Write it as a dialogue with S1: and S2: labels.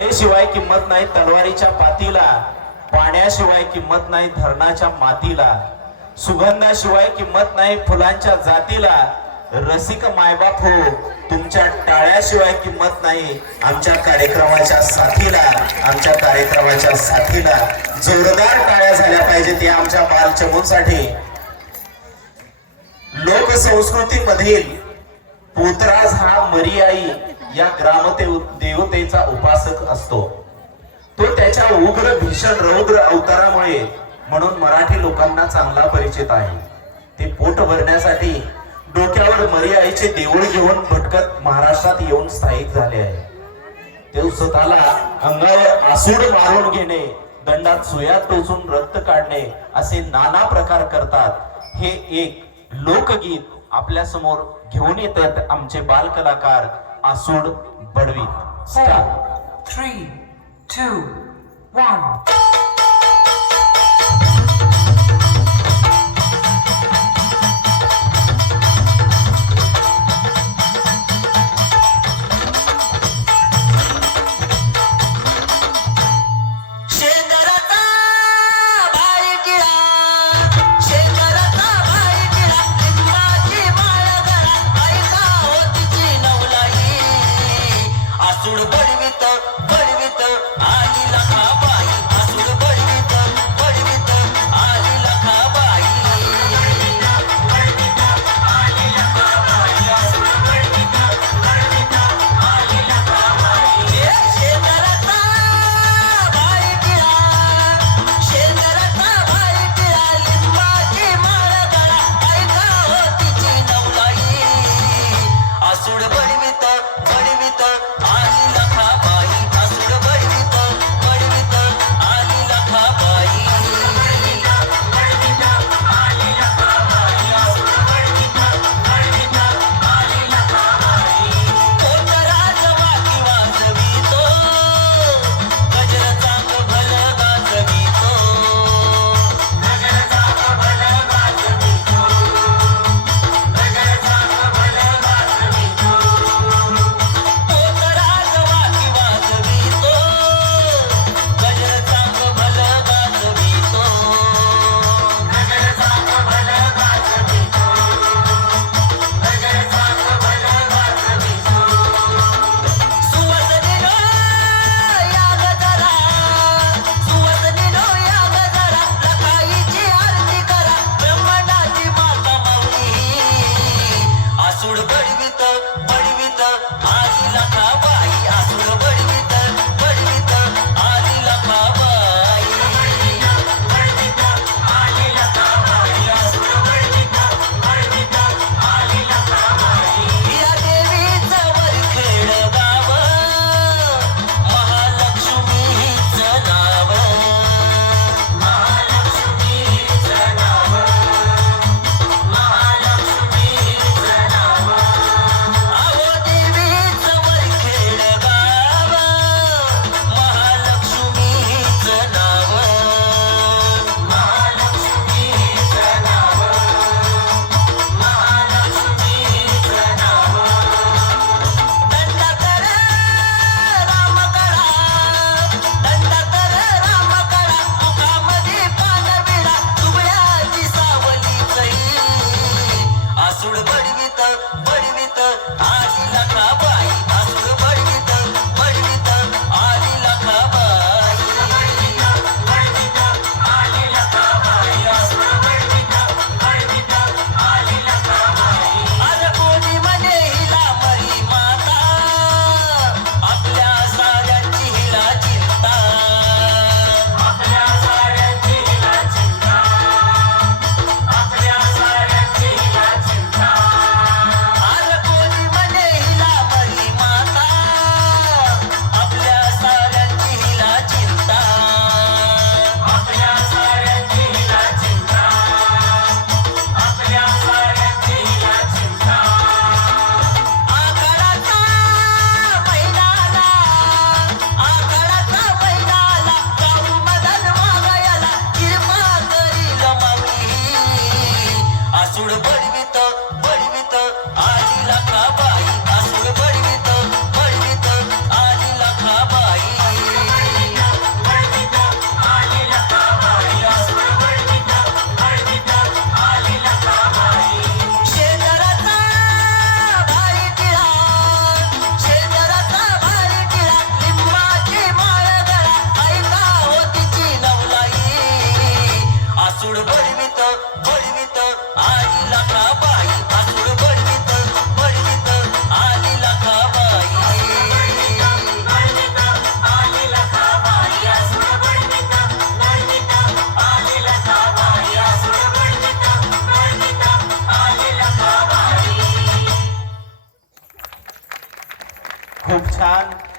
S1: शिवाय किंमत नाही तलवारीच्या पातीला पाण्याशिवाय किंमत नाही धरणाच्या मातीला सुगंधाशिवाय किंमत नाही फुलांच्या जातीला. रसिक मायबाप हो तुमच्या टाळ्याशिवाय किंमत नाही आमच्या कार्यक्रमाच्या साथीला आमच्या कार्यक्रमाच्या साथीला. जोरदार टाळ्या झाल्या पाहिजेत या आमच्या बालचमूंसाठी लोकसंस्कृतीमधील पोतराज हा मरियाई. या ग्रामदेव देवतेचा उपासक असतो. तो त्याच्या उग्र भीषण रौद्र अवतारामुळे म्हणून मराठी लोकांना चांगला परिचित आहे. ते पोट भरण्यासाठी डोक्यावर मरियाईचे देऊळ घेऊन भटकत महाराष्ट्रात येऊन स्थायिक झाले आहे. ते स्वतःला अंगावर आसूड मारून घेणे दंडात सुया टोचून रक्त काढणे असे नाना प्रकार करतात. हे एक लोकगीत आपल्यासमोर घेऊन येतात आमचे बालकलाकार. कलाकार आसूड बडवीत स्टार
S2: Four, three, two,
S1: 감.